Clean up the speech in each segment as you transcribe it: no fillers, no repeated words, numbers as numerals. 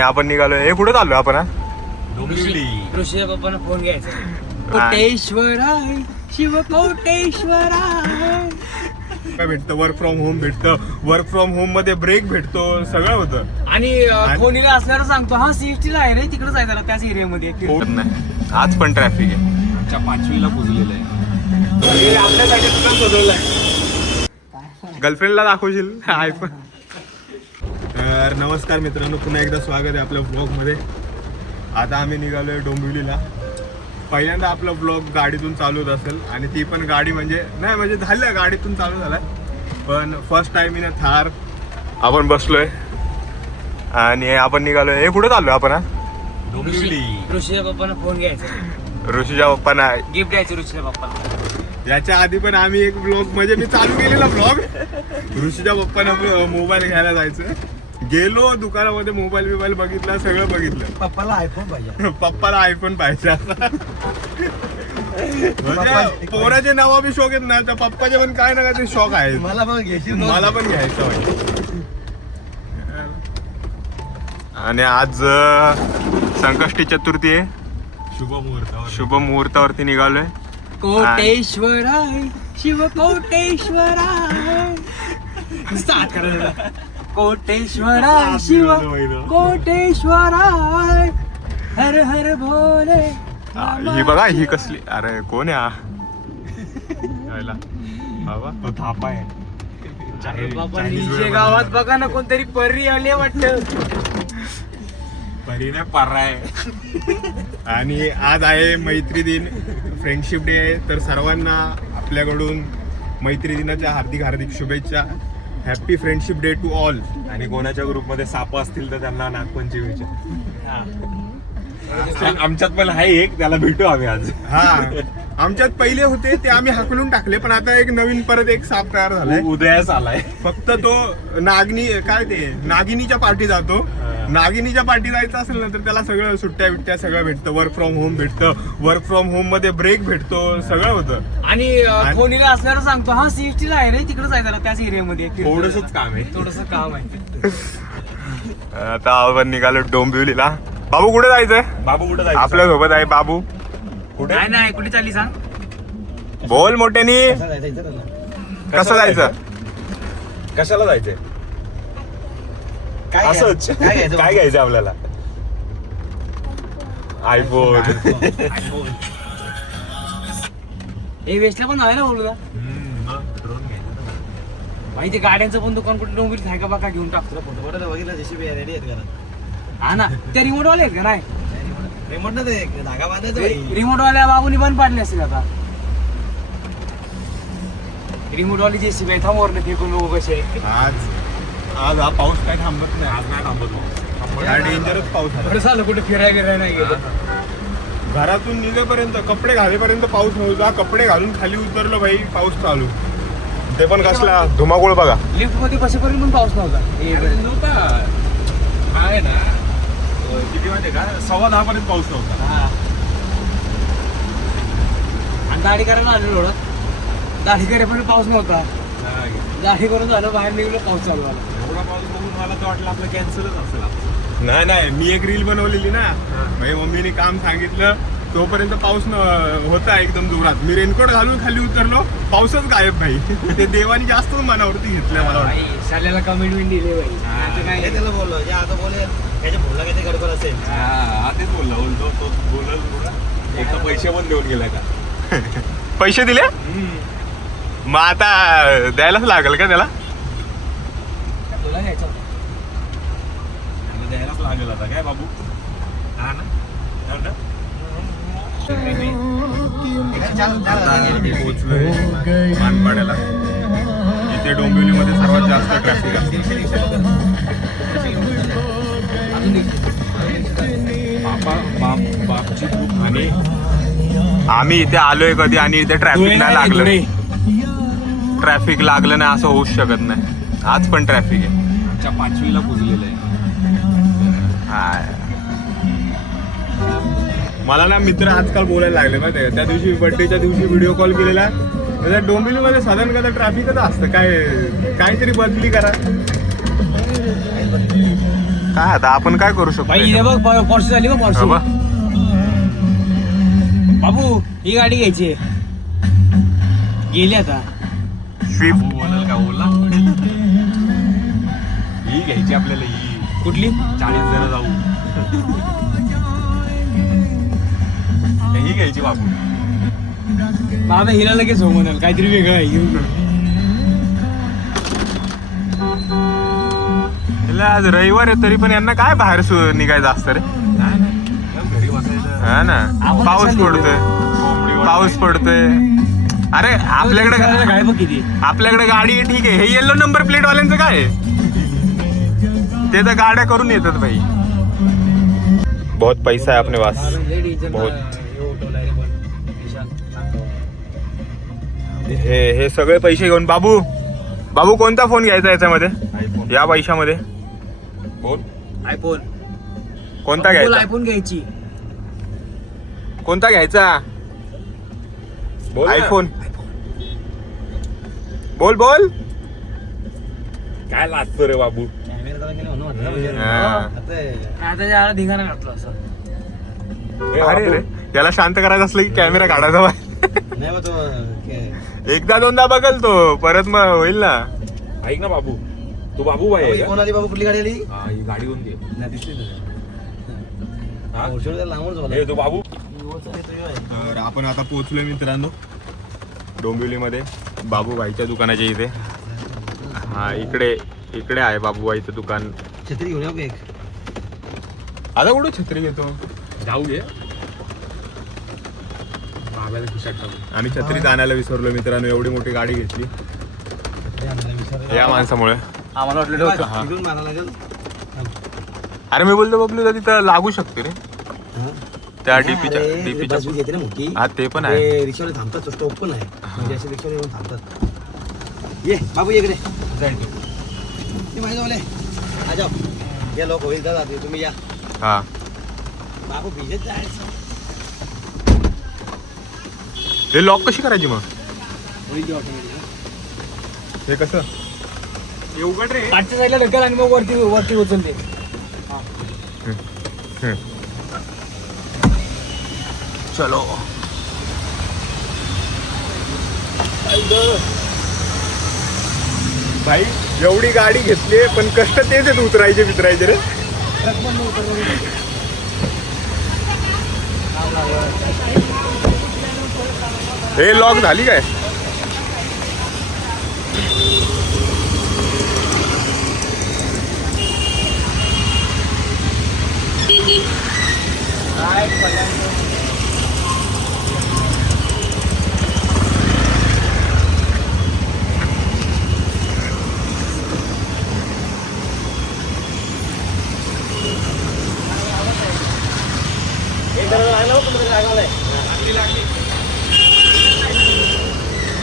आपण निघालोय. हे कुठे चाललोय आपण? ऋषी बाबांना फोन घ्यायचा. कोटेश्वराय शिव कोटेश्वराय. काय भेटतं? वर्क फ्रॉम होम भेटतं. वर्क फ्रॉम होम मध्ये ब्रेक भेटतो. सगळं होतं. आणि फोनीला असल्यावर सांगतो हा CST ला आहे रे, तिकडे जायचं जरा त्याच एरियामध्ये. नाही आज पण ट्रॅफिक आहे. आमच्या 5वीला पुजलेलं आहे. आपल्यासाठी तुला शोधवलंय. गर्लफ्रेंडला दाखवशील आयफोन. तर नमस्कार मित्रांनो, पुन्हा एकदा स्वागत आहे आपल्या ब्लॉगमध्ये. आता आम्ही निघालोय डोंबिवलीला. पहिल्यांदा आपला ब्लॉग गाडीतून चालू होत असेल आणि ती पण गाडी म्हणजे झालं गाडीतून चालू झालाय, पण फर्स्ट टाइम इन थार आपण बसलोय आणि आपण निघालोय. हे कुठे चाललोय आपण? डोंबिवली. ऋषी बाबांना फोन घ्यायचा. ऋषीच्या पप्पांना गिफ्ट द्यायचं ऋषी बाप्पाला. याच्या आधी पण आम्ही एक ब्लॉग म्हणजे मी चालू केलेला ब्लॉग. ऋषीच्या पप्पांना मोबाईल घ्यायला जायचं. गेलो दुकानामध्ये, मोबाईल बघितला, सगळं बघितलं. पप्पाला आयफोन पाहिजे. पप्पाला आयफोन पाहिजे. म्हणजे पोराचे नावा बी शौक आहेत ना, तर पप्पाचे पण काय ना काय ते शौक आहे. मला पण घ्यायची. मला पण घ्यायचं पाहिजे. आणि आज संकष्टी चतुर्थी आहे. शुभ मुहूर्तावरती निघालोय. कोटेश्वराय शिव कोटेश्वराय. स्टार्ट करायला. कोटेश्वराय शिव कोटेश्वराय हर हर भोले. ही बघा, ही कसली, अरे कोण आहे बाबा? तो थापा आहे. गावात बघा ना, कोणतरी परी आली वाटत. परीने पारा आहे. आणि आज आहे मैत्री दिन, फ्रेंडशिप डे आहे. तर सर्वांना आपल्याकडून मैत्री दिनाच्या हार्दिक शुभेच्छा. Happy friendship day to all. आणि कोणाच्या ग्रुपमध्ये साप असतील तर त्यांना नागपंचमीच्या. आमच्यात पण आहे एक, त्याला भेटू आम्ही आज. हा, आमच्यात पहिले होते ते आम्ही हाकलून टाकले, पण आता एक नवीन परत एक साप तयार झालाय. उदयास आलाय. फक्त तो नागिनीच्या पार्टी जातो. नागिनीच्या पार्टी जायचं असेल ना तर त्याला सगळं सुट्ट्या बिट्ट्या सगळं भेटतं. वर्क फ्रॉम होम भेटतं. वर्क फ्रॉम होम मध्ये ब्रेक भेटतो. सगळं होतं. आणि फोनीला असल्यावर सांगतो हा CST ला आहे रे, तिकडे जायचं जरा त्याच एरियामध्ये. थोडंसंच काम आहे. थोडस काम आहे. आता आपण निघालो डोंबिवलीला. बाबू कुठे जायचंय? बाबू कुठे जायचं? आपल्या सोबत आहे बाबू. कुठे? नाही कुठे चालली सांग. बोल मोठ्यानी. कसं जायचं? कशाला जायचंय? असंच काय घ्यायचं आपल्याला? आयफोन. हे वेस्टला पण आहे ना बोलू भाई. ते गाड्यांचं पण दुकान कुठे डोंबिवलीत आहे का बघा, घेऊन टाकतो फोटो. बघितलं JCB रेडी आहेत का? हा ना, ते रिमोट वाले आहेत का? नाही रिमोट ना, ते धागा बांधायचं. रिमोट वाल्या बाबूनी बंद पाडले असेल आता. रिमोट वाली JCB आहे. थांबवर फेकून बघू कसे. आज हा पाऊस काय थांबत नाही. आज नाही थांबत. हा डेंजरच पाऊस आहे. बरं झालं कुठे फिरायला नाही गेलं. घरातून निघेपर्यंत, कपडे घालेपर्यंत पाऊस नव्हता. कपडे घालून खाली उतरलो भाई, पाऊस चालू. ते पण कसला धुमाकूळ बघा. लिफ्ट मध्ये बसेपर्यंत पण पाऊस नव्हता. काय ना, किती माहितीये का, 10:15 पर्यंत पाऊस नव्हता. आणि दाढी करायला आलो एवढं. दाढी करेपर्यंत पाऊस नव्हता. दाढी करून झालं, बाहेर निघलो, पाऊस चालू झाला. एवढा पाऊस बघून मला तर वाटलं आपलं कॅन्सलच असेल. नाही, मी एक रील बनवलेली ना. माझ्या मम्मीने काम सांगितलं, तोपर्यंत पाऊस होता एकदम जोरात. मी रेनकोट घालून खाली उतरलो, पाऊसच गायब भाई. ते देवानी जास्त मनावरती घेतलं मला वाटतं. शाळेला कमेंट दिले भाई. त्याला बोललो जे आता बोलेल त्याच्या बोलला किती गडबड असेल. तेच बोलला तो बोलला. एक तर पैसे पण देऊन गेलाय का? पैसे दिले? मग आता द्यायलाच लागेल का त्याला? तुला घ्यायचं द्यायलाच लागेल आता काय बाबू. हा ना. पोहोचलोय मानपाड्याला. इथे डोंबिवलीमध्ये सर्वात जास्त ट्रॅफिक असते. बापची खूप. आणि आम्ही इथे आलोय कधी आणि इथे ट्रॅफिक नाही लागलं. ट्रॅफिक लागलं नाही असं होऊच शकत नाही. आज पण ट्रॅफिक आहे. आमच्या 5वीला पुजलेलं आहे. मला ना मित्र आजकाल बोलायला लागले माहिती आहे. त्या दिवशी बर्थडेच्या दिवशी व्हिडिओ कॉल केलेला. त्याच्या डोंबिवलीमध्ये साधारण कदा ट्रॅफिकच असतं. काहीतरी बदली करा. काय आता आपण काय करू शकतो भाई हे बघ पॉर्शे झाली बघ पॉर्शे. बाबा बाबू ही गाडी घ्यायची आहे. गेली आता. स्विफ्ट बोलाल का ओला ही घ्यायची आपल्याला ही कुठली 40 जण जाऊ ही घ्यायची बाबू. बाबा हिला लगेच हो म्हणाल काहीतरी वेगळं आहे घेऊन. आज रविवार आहे तरी पण यांना काय बाहेर निघायचं असतं रे. नाही नाही घरी बसायचं. हा ना आपण पाऊस कशाला पडतोय कोंबडी पाऊस पडतोय. अरे आपल्याकडे काय बघ किती. आपल्याकडे गाडी आहे, ठीक आहे. हे येलो नंबर प्लेट वाल्यांचं काय आहे? ते तर गाड्या करून येतात भाई. बहुत पैसा आहे अपने पास बहुत. हे सगळे पैसे घेऊन बाबू बाबू कोणता फोन घ्यायचा याच्यामध्ये आयफोन. या पैशामध्ये बोल. आयफोन कोणता घ्यायचा आयफोन घ्यायची. कोणता घ्यायचा बोल ना. आयफोन बोल बोल. काय लाजतो रे बाबू. हा. आता याला धिंगाणा घातला असं. हे अरे बाबू. रे याला शांत करायचं असलं की कॅमेरा काढायचा बाय. नाही मग तो एकदा दोनदा बघल तो परत मग होईल ना. ऐक ना बाबू तू बाबू भाई आहे का? कोण आली बाबू कुठली गाडी आली. हा, ही गाडी कोणती आहे? नाही दिसली हा? लांबून हे तू बाबू. तर आपण आता पोहोचलोय मित्रांनो डोंबिवलीमध्ये बाबूभाईच्या दुकानाच्या इथे. हा इकडे इकडे आहे बाबूभाईचं दुकान. छत्री घेऊन येऊ एक. आता कुठे छत्री घेतो जाऊ घे बाबाला खिशात टाकू. आम्ही छत्रीत आणायला विसरलो मित्रांनो. एवढी मोठी गाडी घेतली या माणसामुळे. आम्हाला वाटलं हा. इकडून मारा लागेल. अरे मी बोलतो बबलू दादी तर लागू शकते रे त्या डीपीच्या डीपीच्या. घेते ना मोठी. हा ते पण आहे. रिक्षावाले थांबतात स्टॉप पण आहे म्हणजे असे रिक्षावाले येऊन थांबतात. ये बाबू इकडे ये माझ्यावाले आ जाओ. या लोक होईल दादा तुम्ही या. हा बाबू भिजत जायचं. हे लॉक कशी करायची मग होईल ऑटोमॅटिक. हे कसं हे उघड रे. पाठच्या साईडला ढकल आणि मग वरती वरती उचलते. चलो भाई एवढी गाडी घेतली पण कष्ट तेच आहेत उतरायचे वितरायचे रे. हे लॉक झाली काय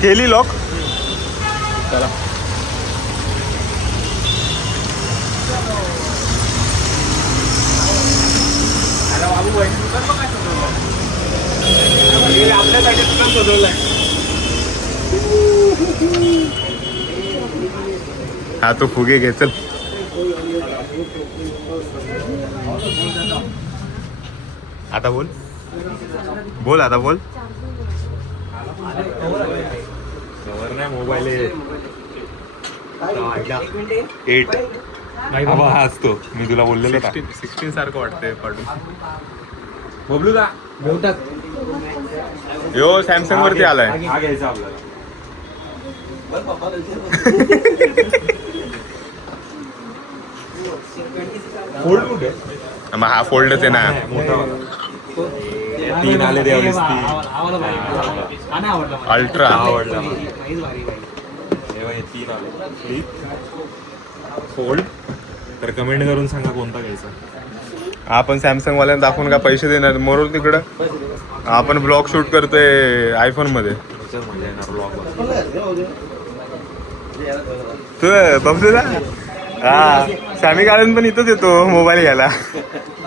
केली लॉक. चला आपल्यासाठी दुकान शोधवलंय. हा तो फुगे घे चल. आता बोल बोल आता बोल. नाही मोबाईल आहे. 8 बाबा हा असतो मी तुला बोललेलो का 16 सारखं वाटतंय पाठून. बबलू दा यो सॅमसंग वरती आलाय. हा घ्यायचा आपल्याला. फोल्ड कुठे मग हा फोल्डच आहे ना. मोठा वाला. 3 आले त्यावेळेस 3. अल्ट्रा आवडला मला. तेव्हा हे 3 आले. फोल्ड तर कमेंट करून सांगा कोणता घ्यायचा. आपण सॅमसंग वाल्यांना दाखवून का पैसे देणार मोरून तिकडं. आपण ब्लॉग शूट करतोय आयफोन मध्ये. त्याच्यात मजा येणार ब्लॉग. तू बघतो हा सॅमी गालन पण इथंच येतो मोबाईल घ्यायला.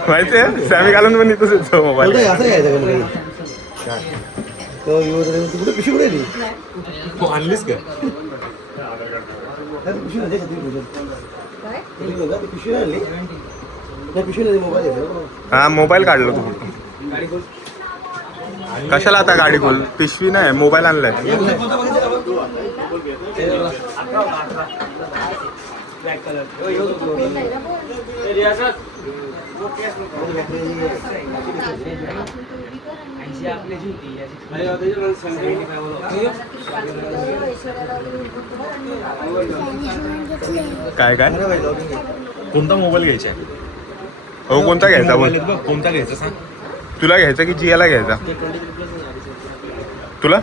माहितीये सॅमी गालन पण इथंच येतो मोबाईल. तू आणलीस का हा मोबाईल काढलो तू कशाला आता गाडी खोल पिशवी नाही मोबाईल आणलाय काय काय कोणता मोबाईल घ्यायचा आहे? हो कोणता घ्यायचा बोल बघ कोणता घ्यायचा सांग. तुला घ्यायचा की जियाला घ्यायचा तुला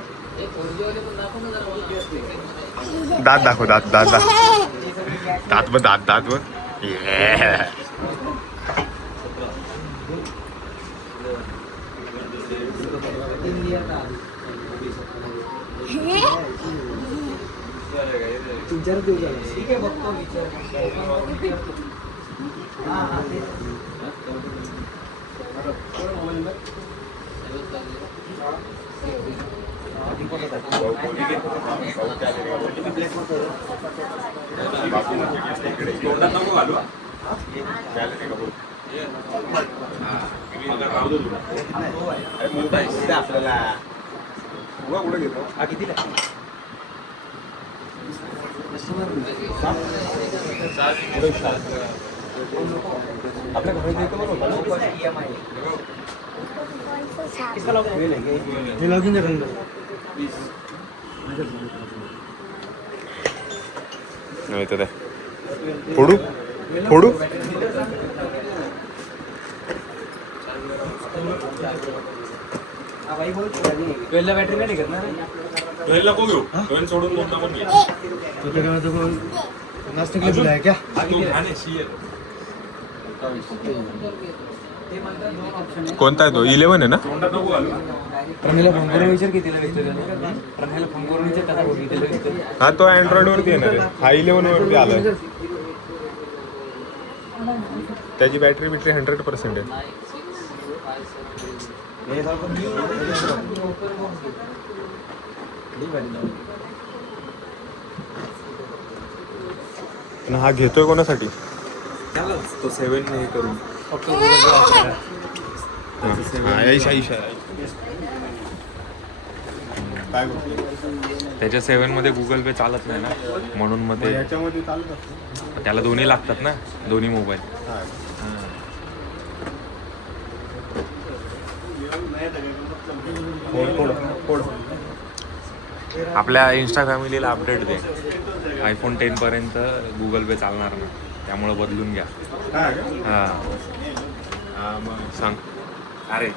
दात दाखव दात दात दात दात बघ दात दात बघ Yeah. नाही तर फोडू फोडू बॅटरी नाही निघत ना ट्वेलला को घेऊ ट्वेल सोडून कोणता पण घे. तू घ्या ना, CL. कोणता आहे तो 11 आहे ना तोंडात नको घालू. प्रमेला फोन करून विचार कितीला विकतो प्रमेला फोन करून विचार कसा कितीला विकतो हा तो अँड्रॉइड वरती येणार आहे हा 11 वरती आलाय त्याची बॅटरी 100% आहे पण हा घेतोय कोणासाठी त्यालाच तो 7 हे करून काय त्याच्या 7 मध्ये गुगल पे चालत नाही ना म्हणून मग ते याच्यामध्ये चालत असतं त्याला दोन्ही लागतात ना दोन्ही मोबाईल. आपल्या इन्स्टा फॅमिलीला अपडेट दे iPhone 10 पर्यंत गुगल पे चालणार ना त्यामुळे बदलून घ्या. हा सांग अरे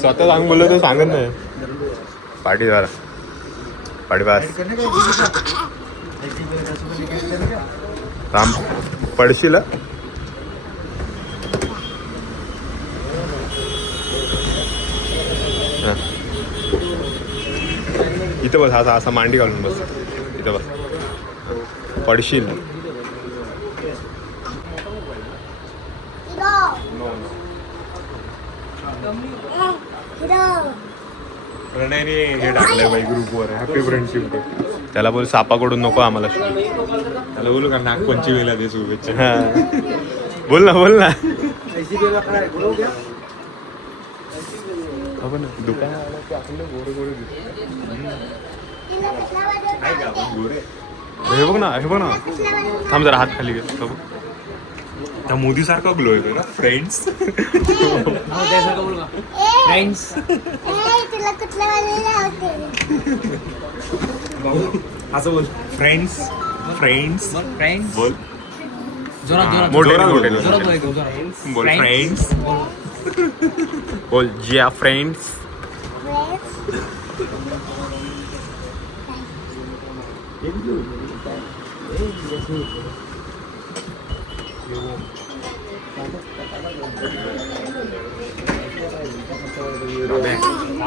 स्वतः सांग बोललो तर सांगत नाही पाठी जरा पाठी बस थांब पडशील हा. इथं बस असा असा मांडी घालून बस इथं बस पडशील प्रणयने हे टाकलंय बाई ग्रुपवर हॅपी फ्रेंडशिप डे त्याला बोल सापाकडून नको आम्हाला त्याला बोलू का नागपंचमीला दे शुभेच्छा. हा बोल ना दुकान हे बघ ना थांब जरा हात खाली घे त्या मोदी सारखा ग्लो आहे का फ्रेंड्स. त्यासारखं बोल का फ्रेंड्स असं बोल फ्रेंड्स फ्रेंड्स फ्रेंड्स बोल जोरात मोठे बोल फ्रेंड्स बोल जिया फ्रेंड्स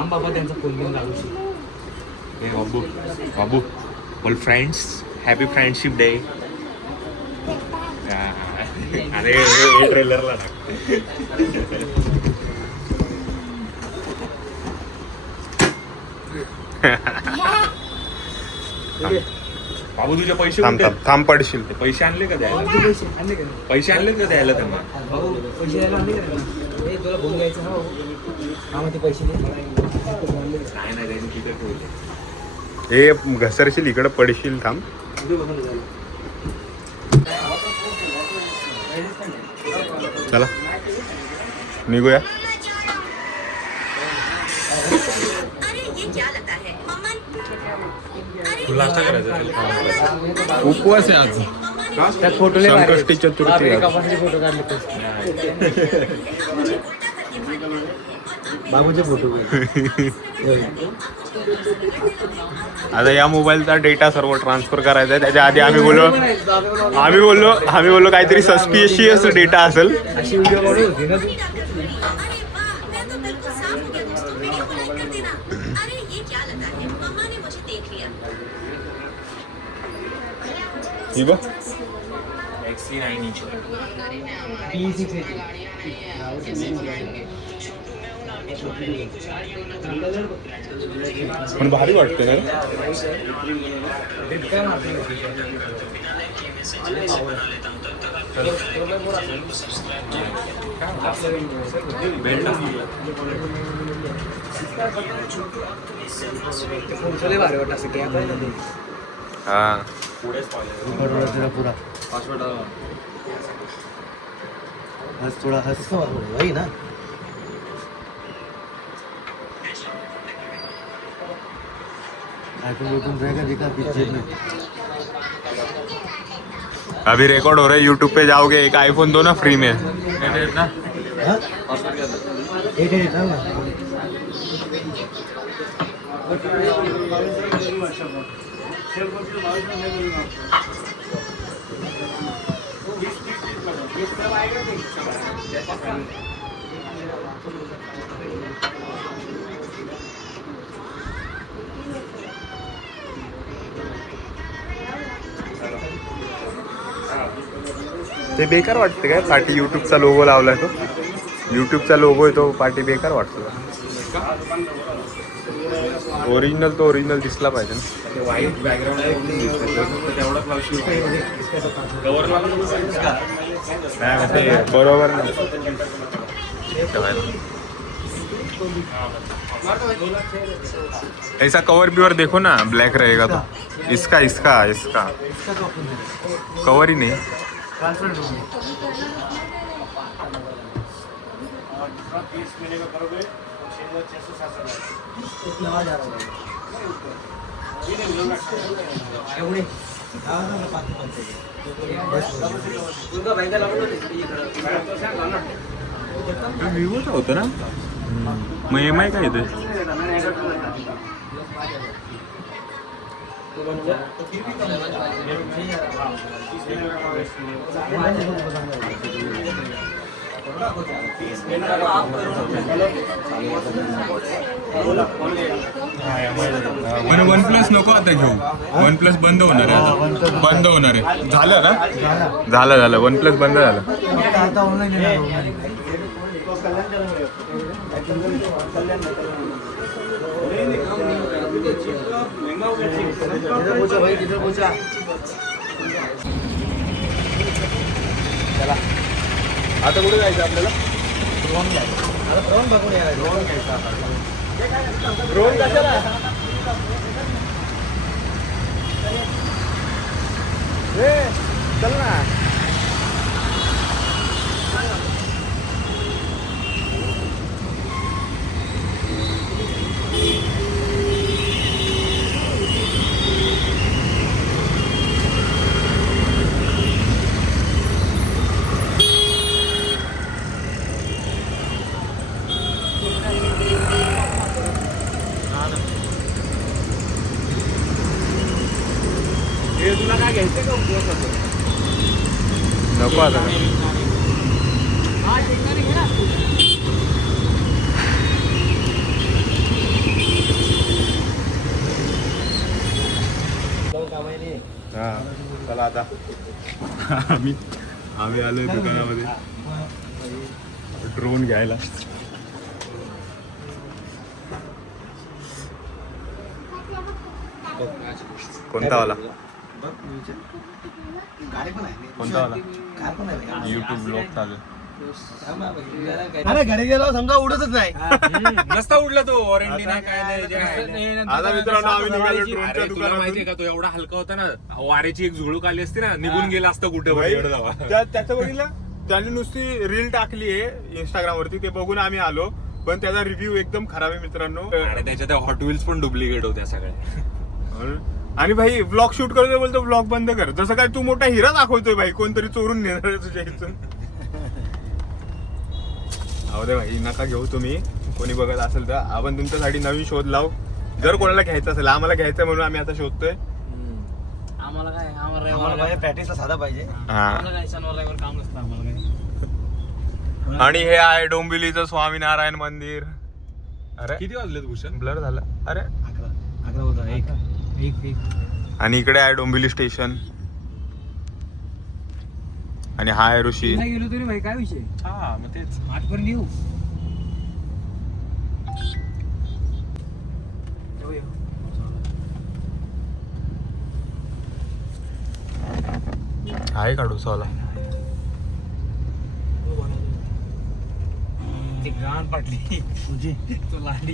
बाबा त्यांचा फोन घेऊन लागू बाबू बाबू बोल फ्रेंड्स हॅपी फ्रेंडशिप डे. अरे ट्रेलरला बाबू तुझे पैसे थांब कुठे थांब थांब पडशील. ते पैसे आणले का द्यायला? किती पैसे आणले का नाही? पैसे आणले का द्यायला त्यांना? भाऊ पैसे द्यायला आणले का नाही? ए, तुला फोन घ्यायचा ना भाऊ. हा मग ते पैसे दे. नाही नाही त्यांनी तिथे ठेवले. हे घसरशील इकडं पडशील. थांब. चला निघूया. तुला असं करायचं उपवास आहे आज. त्यात फोटो लय भारी आहेत. संकष्टी चतुर्थी बापरे, आहे. कपाळाचे फोटो काढले तर. बाबूचे फोटो आता या मोबाईलचा डेटा सर्व ट्रान्सफर करायचा आहे. त्याच्या आधी आम्ही बोललो काहीतरी सस्पिशियस डेटा असेल. अशी व्हिडिओ बनवली होती ना तू. ही बघ. XC90. P6 आहे ती. पण भारी वाटते ना. ड्रिप काय मारते? बेल्ट फोटो लय भारी वाटत असं कॅप आहे ना ते. हा पुढे spoiler. पूरा हस थोड़ा हस वही ना. आईफोन रहेगा दिखा पीछे में. अभी रिकॉर्ड हो रहा है. यूट्यूब पे जाओगे एक आईफोन दो ना फ्री में. ते बेकार वाटते काय पाठी. यूट्यूबचा लोगो लावलाय तो. यूट्यूबचा लोगो आहे तो पाठी बेकार वाटतो. ओरिजिनल तो ओरिजिनल दिसला पाहिजे ना. ते व्हाईट बॅकग्राऊंड तेवढाच लावशील. कवर नाही ते बरोबर नाही. ऐसा कवर बिवर देखो ना ब्लैक रहेगा तो. इसका इसका इसका कवर ही नहीं. विवोचं होतं ना. मग EMI काय येते. पण OnePlus नको आता घेऊ. OnePlus बंद होणार आहे. बंद होणार आहे. झालं ना. झालं OnePlus बंद झालं. आता ऑनलाईन आता कुठे जायचं आपल्याला. ड्रोन घ्यायचा. आता ड्रोन बघून या. ड्रोन घ्यायचा. ड्रोन कशाला. चल ना. तुला काय घ्यायचं का उपयोगाचं? नको आता. हा चला आता. आम्ही आलोय दुकानामध्ये ड्रोन घ्यायला. कोणता वाला. गाडी पण आहे कोणता वाला कार पण आहे युट्यूब ब्लॉग चालू अरे घरी गेलो समजा उडतच नाही नसता उडला तो वॉरंटी नाही काय नाही जे आहे. आता मित्रांनो आम्ही निघालो अरे, ड्रोनच्या तुला माहितीये दुकानातून. का तो एवढा हलका होता ना वाऱ्याची एक झुळूक आली असती ना निघून गेला असतं कुठे भाई, जावा त्याच्या वडीला त्यांनी नुसती रील टाकली आहे इंस्टाग्राम वरती ते बघून आम्ही आलो पण त्याचा रिव्ह्यू एकदम खराब आहे मित्रांनो आणि त्याच्या त्या हॉट व्हील्स पण डुप्लिकेट होत्या सगळ्या आणि भाई ब्लॉग शूट करतोय बोलतो ब्लॉग बंद कर जसं काय तू मोठा हिरा दाखवतोय भाई कोणतरी चोरून नेणार आहे तुझ्या इथून अहो दे भाई नका घेऊ तुम्ही कोणी बघत असेल तर आपण तुमच्यासाठी नवीन शोध लावू जर कोणाला घ्यायचं असेल आम्हाला घ्यायचं म्हणून आम्ही आता शोधतोय आम्हाला काय आम्हाला प्रॅक्टिसला साधा पाहिजे हा आम्हाला काय शनिवार रविवार काम नसतं आम्हाला काय आणि हे आहे डोंबिवलीचं स्वामीनारायण मंदिर अरे किती वाजलेत भूषण ब्लर झालं अरे 11 होता एक आणि इकडे आहे डोंबिवली स्टेशन आणि हा आहे ऋषी नाही गेलो तरी भाई काय विषय हा मग तेच आठपर्यंत येऊ आहे काढू साला ते गाण पाटली तुझी तो लांडी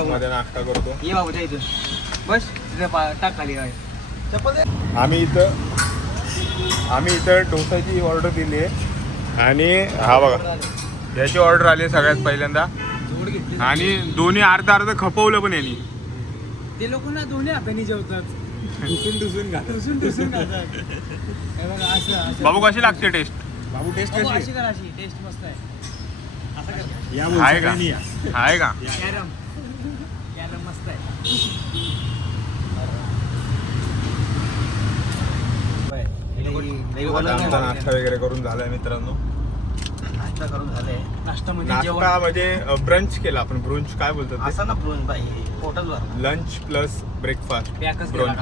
मध्ये नाश्ता करतो ये बाबूच्या इथून बस तिथे टाक खाली काय आम्ही इथं डोसाची ऑर्डर दिली आहे आणि हा बघा याची ऑर्डर आली आहे सगळ्यात पहिल्यांदा जोड घेतली आणि दोन्ही अर्धा अर्ध खपवलं पण यांनी ते लोक ना दोन्ही हाताने जेवतात डुसून खातात हे बघा असं बाबू कशी लागते टेस्ट बाबू टेस्ट बाबू, अशी कर अशी टेस्ट मस्त आहे असं कर आहे का आहे का कॅरम मस्त आहे आता आमचा नाश्ता वगैरे करून झालाय मित्रांनो नाश्ता करून झाले नाश्ता म्हणजे जेवण नाश्ता म्हणजे ब्रंच केला आपण ब्रंच काय बोलतात असं ना ब्रोन बाई पोटच लंच प्लस ब्रेकफास्ट पॅकच ब्रंच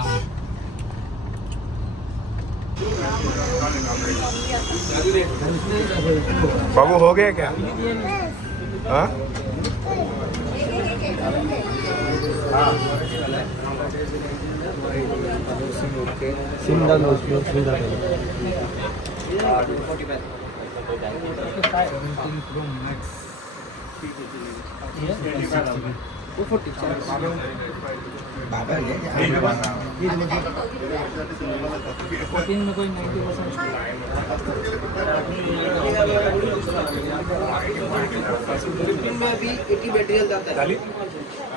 बाबू हो गया क्या हाँ में अभी 80 बैटरी जाता है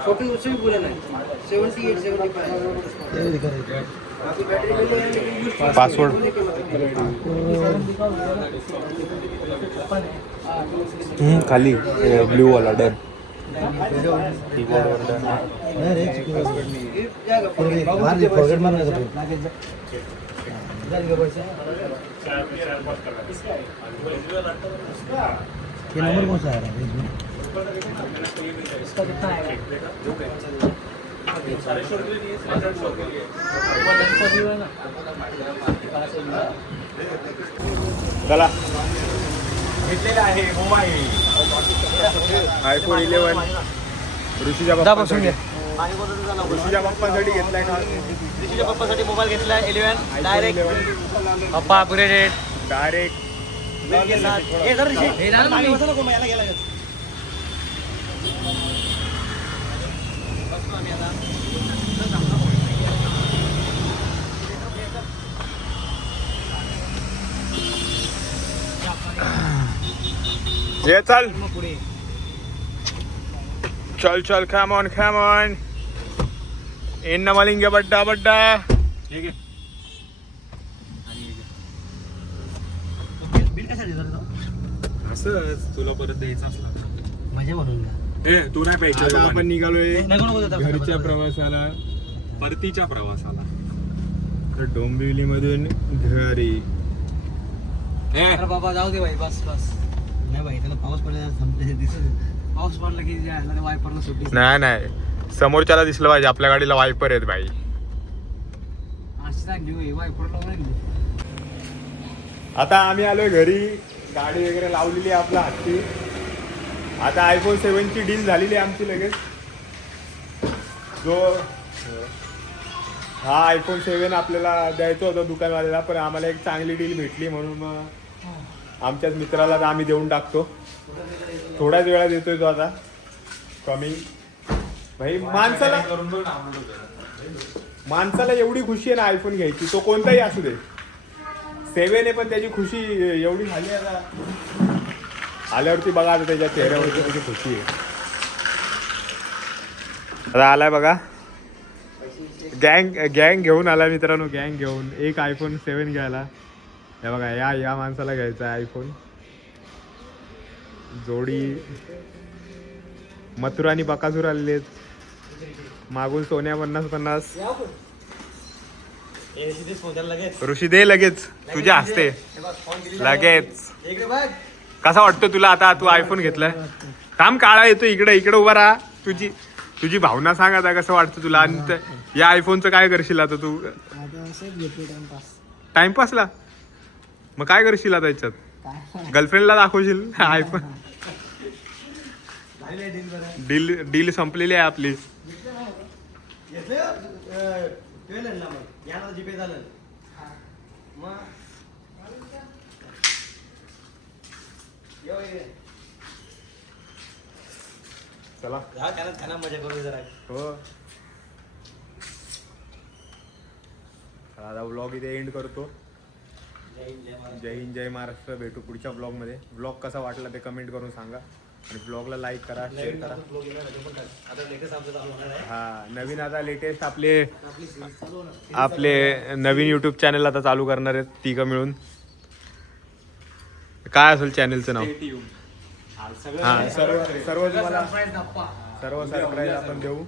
14 उससे भी बुरा नहीं 78 75 अभी बैटरी मिल रही है लेकिन पासवर्ड खाली ब्लू वाला डन ये नंबर कौन सा आ रहा है इसमें इसका कितना आएगा चला घेतलेला आहे मोबाईल आयफोन 11 ऋषीच्या बाप्पासाठी ऋषीच्या बाप्पासाठी घेतलाय का ऋषीच्या पप्पासाठी मोबाईल घेतलाय 11 डायरेक्ट पप्पा अपग्रेडेड डायरेक्ट ये चल पुढे चल चल कम ऑन इन मलिंगे बड्डा बड्डा ठीक आहे बिल कशासाठी झालं असंच तुला परत द्यायचं असला मजा म्हणून ए तू नाही आता प्यायचं आपण निघालोय नको नको देता. घरच्या प्रवासाला परतीच्या प्रवासाला तर डोंबिवली मधून घरी अरे बाबा जाऊ दे भाई बस बस नाही भाई त्याला पाऊस पडला थांबते दिसत पाऊस पडला की वायपरला सुट्टी नाही नाही समोरच्याला दिसलं पाहिजे आपल्या गाडीला वायपर आहेत भाई अशी सांगली वायपरला नाही आता आम्ही आलोय घरी गाडी वगैरे लावलेली आहे आपल्या हाती आता आयफोन 7 ची डील झालेली आहे आमची लगेच जो हा आयफोन 7 आपल्याला द्यायचा होता दुकानवाल्याला, पण आम्हाला एक चांगली डील भेटली म्हणून मग आमच्याच मित्राला तर आम्ही देऊन टाकतो. थोड्याच वेळा देतोय तो आता कमी. भाई माणसाला एवढी खुशी आहे ना आयफोन घ्यायची, तो कोणताही असू दे. 7 आहे पण त्याची खुशी एवढी झाली आता. आल्यावरती बघा आता त्याच्या चेहऱ्यावरती त्याची खुशी आहे. आता आलाय बघा गँग घेऊन आला मित्रांनो, गँग घेऊन एक आयफोन 7 घ्यायला. हे बघा या माणसाला घ्यायचा आहे आयफोन. जोडी मथुर आणि बकासूर आलेत. मागून सोन्या 50-50. ऋषी दे लगेच तुझ्या हस्ते लगेच. कसा वाटतो तुला आता तू आयफोन घेतलाय? थांब काळा येतो इकडे उभा राहा. तुझी भावना सांग आता, कसं वाटतं तुला? आणि या आयफोनचं काय करशील आता तू? टाइमपासला मग काय करशील आता याच्यात? गर्लफ्रेंडला दाखवशील आयफोन? डील संपलेली आहे आपली. चला मजा करू जरा. हो आता व्लॉग इथे एंड करतो. जय हिंद जय महाराष्ट्र. भेटू पुढच्या ब्लॉगमध्ये. ब्लॉग कसा वाटला ते कमेंट करून सांगा आणि ब्लॉगला लाईक करा, शेअर करा. हा नवीन आता लेटेस्ट आपले नवीन यूट्यूब चॅनल आता चालू करणार आहेत तिघं मिळून. काय असेल चॅनलचं नाव? हा सर्व तुम्हाला सर्व सरप्राईज आपण देऊ.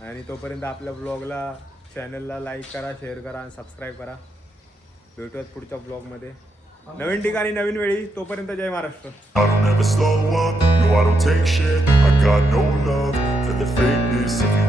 आणि तोपर्यंत आपल्या ब्लॉगला चॅनलला लाईक करा, शेअर करा आणि सबस्क्राईब करा. भेटूयात पुढच्या ब्लॉगमध्ये नवीन ठिकाणी नवीन वेळी. तोपर्यंत जय Maharashtra. I don't ever slow up, no I don't take shit. I got no love for the fakeness. If you